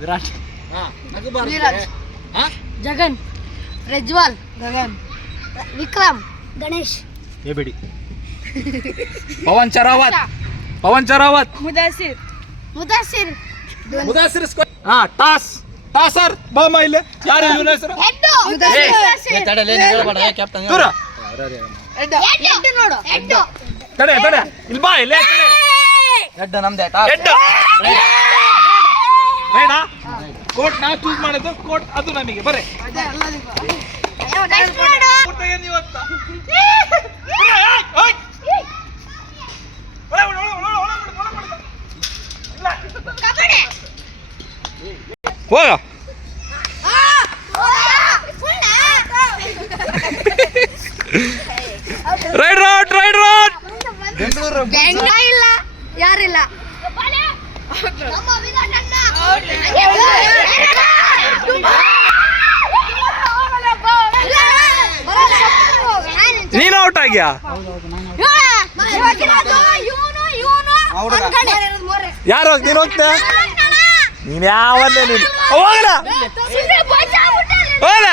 ವಿರಾಟ್. ಜಗನ್, ಪ್ರಜ್ವಲ್, ಗಗನ್, ವಿಕ್ರಮ್, ಗಣೇಶ್, ಬೇಡಿ. Pavan ಚರಾವತ್, Mudasir, toss ಟಾಸರ್ ಬಾಮ ಇಲ್ಲ ಯಾರು ಇವನ ಹೆಸರು ತಡೆ ಇಲ್ಲಿ ಬಾ ಇಲ್ಲೇ ಹೆಡ್ ನಮ್ದೆ ರೈಡಾ ಕೋಟ್ ನಾವು ಚೂಸ್ ಮಾಡೋದು ಕೋಟ್ ಅದು ನಮಗೆ ಬರ್ರಿ ಹೋಗ ರೈಡ್ ಇಲ್ಲ ಯಾರಿಲ್ಲ ನೀನು ಔಟ್ ಆಗ್ಯಾ ಯಾರು ನೀನು ಹೋಗ್ತಾ ನೀನ್ ಯಾವಲ್ಲೇ ನೀನು ಹೋಗಲ್ಲ ಹೋಗಲ್ಲ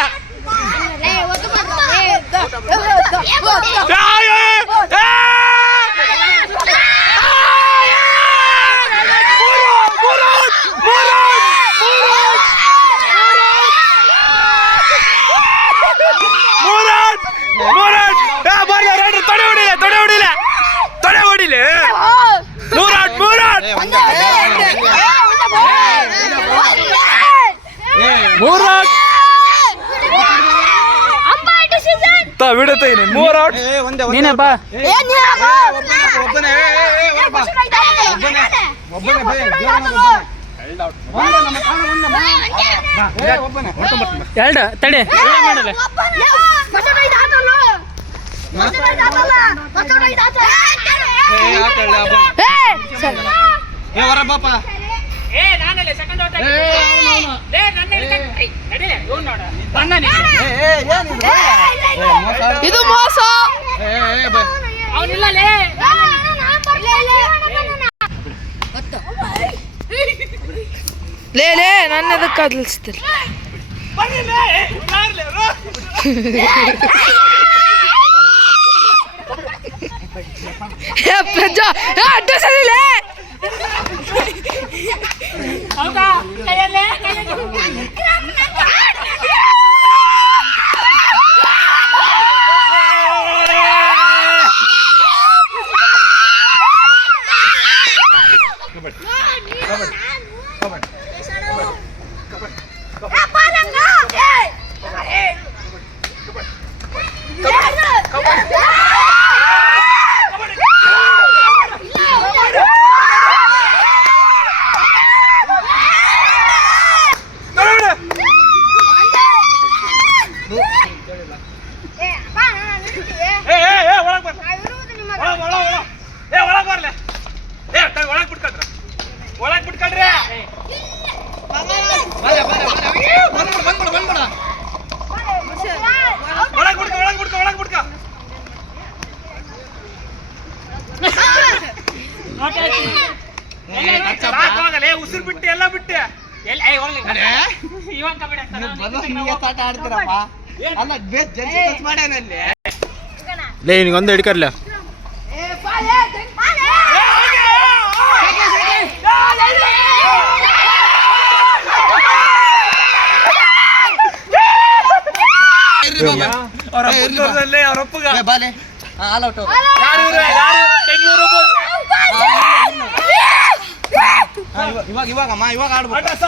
ತೊಡೆ ಹೊಡಿಲೆ ಬಿಡುತ್ತೆ ಮೂರ್ ಔಟ್ ನೀನೇ ಬಾ ಎರಡು ತಡೆ ಇದು ಮೋಸ ಲೇ ನನ್ನ ಅದಕ್ಕೆ ಕದಲಿಸ್ತೀರಿ ಪ್ರಜಾ ಅಡ್ಡ ಸರಿಲೇ ಹೌದಾ ಕೈಯಲ್ಲೇ ಉಸಿರು ಬಿಟ್ಟು ಎಲ್ಲ ಬಿಟ್ಟೆ ನಿನಗೊಂದು ಹಿಡ್ಕರ್ಲ ಅವರಪ್ಪಗ ಇವಾಗ ಆಡ್ಬೋದು.